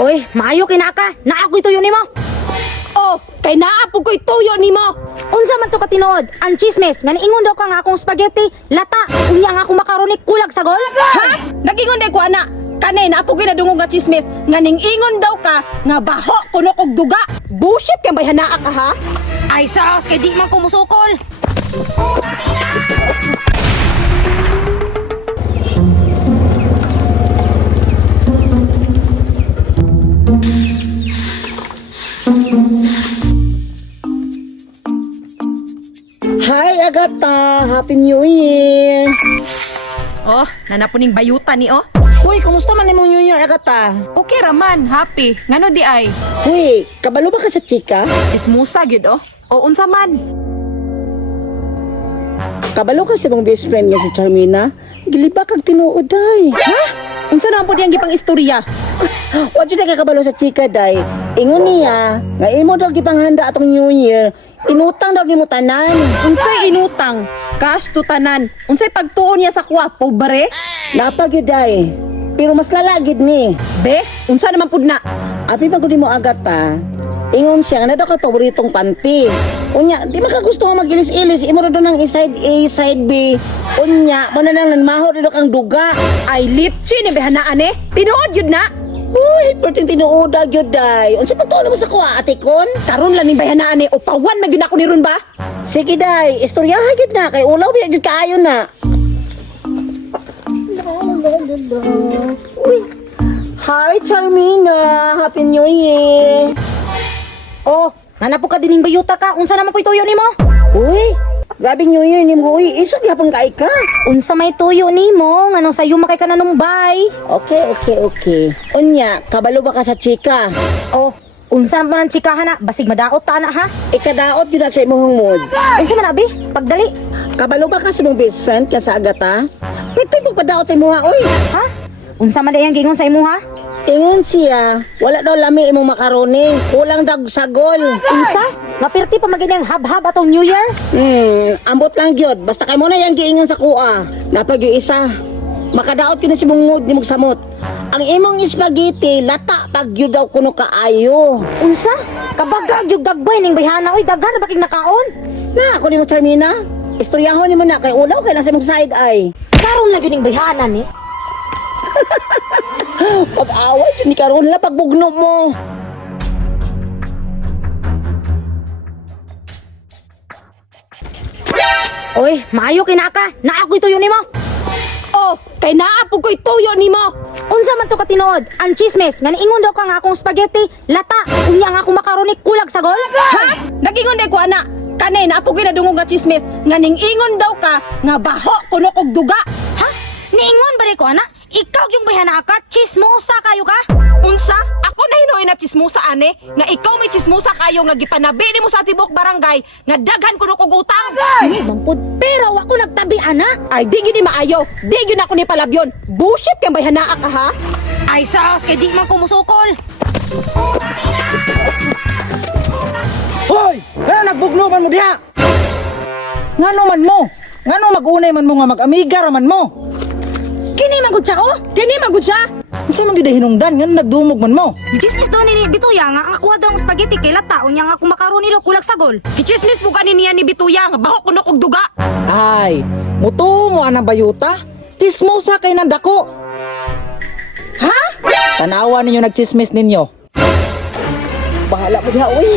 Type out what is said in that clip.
Oy, maayo kinaka. Naakoy tuyo nimo. Oh, kay naapog ko'y tuyo nimo. Unsa man to katinuod? Ang chismis nga niingon daw ka nga akong spaghetti, lata, unya nga akong makaroni kulag sagol. Ha? Nagingon day ko ana. Kanay naapog na dungog nga chismis nga ning-ingon daw ka nga baho kuno kog duga. Bullshit kang bayhanaa ka ha? Ay sus, kay di man ko musukol. Hi, Agatha! Happy New Year! Oh, nanapuning bayuta ni oh. Uy, kumusta man imong New Year, Agatha? Okay raman, happy. Ngano di ay? Uy, kabalo ba ka sa chika? Chismusa gyud oh. O unsa man? Kabalo ka sa mong best friend nga si Charmina? Giliba kag tinuod, day. Ha? Unsa na po diyang gipang istorya? Wa jud ka kabalo sa chika, day. Ingon niya, nga imo daw gipanghanda atong New Year, inutang daw nimo tanan. Unsay inutang? Cash to tanan. Unsay pagtuon niya sa kuwa, pobre? Napag yun, day. Pero mas lalagid ni. Be, unsa naman pud na? Abi pagod mo, Agatha. Ingon siya, nga na daw ka paboritong panty. Unya, di makagusto nga mag-ilis-ilis. Imo rin doon ng side A, side B. Unya, mo na lang nanmaho rin kang duga. Ay litchi ni behanaan eh. Tinuod yun na. Uy, pertin tinuoda gyud day. Unsa pa to mo sa kuha, ate kon? Karon lang ni bayanaan eh. O pawan magyud ako ni ron ba? Sige day, istoryahan gyud na kay ulaw biya gyud kaayo na. Uy. Hi, Charmina. Happy New Year. Oh, nanapo ka dining bayuta ka. Unsa naman po'y tuyo nimo? Uy, grabe New Year ni mo. Uy, isog yapon kay ka. Unsa may tuyo nimo? Nganong sayo makay ka nanumbay? Okay. Unya, kabalo ba ka sa chika? Oh, unsa man ang chikahan na? Basig madaot ta na ha? Ikadaot yun na sa imong mood. Unsa man abi? Pagdali. Kabalo ba ka sa mong best friend ka sa Agatha? Pwede mo padaot sa imuha, oy. Ha? Unsa man dayang gingon sa imo ha? Ingon siya, wala daw lami imong makaroni, kulang daw sagol. Unsa? Mapirti pa magilang hab-hab atong New Year? Ambot lang gyud, basta kay mo na yang giingon sa kuha. Napag yung isa, makadaot yun na si mungod ni samot. Ang imong spaghetti, lata pag yun daw kuno kaayo. Unsa? Kabagag yung dagbay ning bayhana oy, daghan na bakig nakaon. Na, ako ni mo Charmina, istoryahon ni mo na kay ulaw kay nasa imong side eye. Karon na gyud ning bayhana ni. Pag-away yun ni karon la pagbugno mo. Oy, maayo kinaka. Naakoy tuyo nimo. Oh, kay naapog ko'y tuyo nimo. Unsa man to katinuod? Ang chismis nga niingon daw ka nga akong spaghetti, lata, unya nga akong makaroni kulag sagol. Ha? Nagingon day ko ana. Kanay naapog na dungog nga chismis nga ning-ingon daw ka nga baho kuno kog duga. Ha? Niingon ba ko ana? Ikaw yung bayhana ka, chismosa kayo ka? Unsa? Ako na hinuoy na chismusa ane nga ikaw may chismusa kayo nga gipanabi nimo sa tibok barangay nga daghan kuno kog utang. Mampud, pero ako nagtabi ana. Ay di gyud ni maayo. Di gyud ako ni palabyon. Bullshit kang bayhanaa ka ha? Ay sus, kay di man ko musukol. Hoy! Ano nagbugno man mo diha? Ngano man mo? Ngano magunay man mo nga mag-amiga raman mo? Kini man gud siya oh. Kini magud siya. Unsa man gyud hinungdan ngano nagdumog man mo? Chismis daw ni Bituya nga ang akuha daw ang spaghetti kay lata, unya nga akong makaroni daw kulag sagol. Kichismis po kanin niya ni Bituya nga baho kuno kog duga. Ay, mutungo anang bayuta? Tismosa kay nandako. Ha? Tanawa ninyo nagchismis ninyo. Bahala mo diha, uy.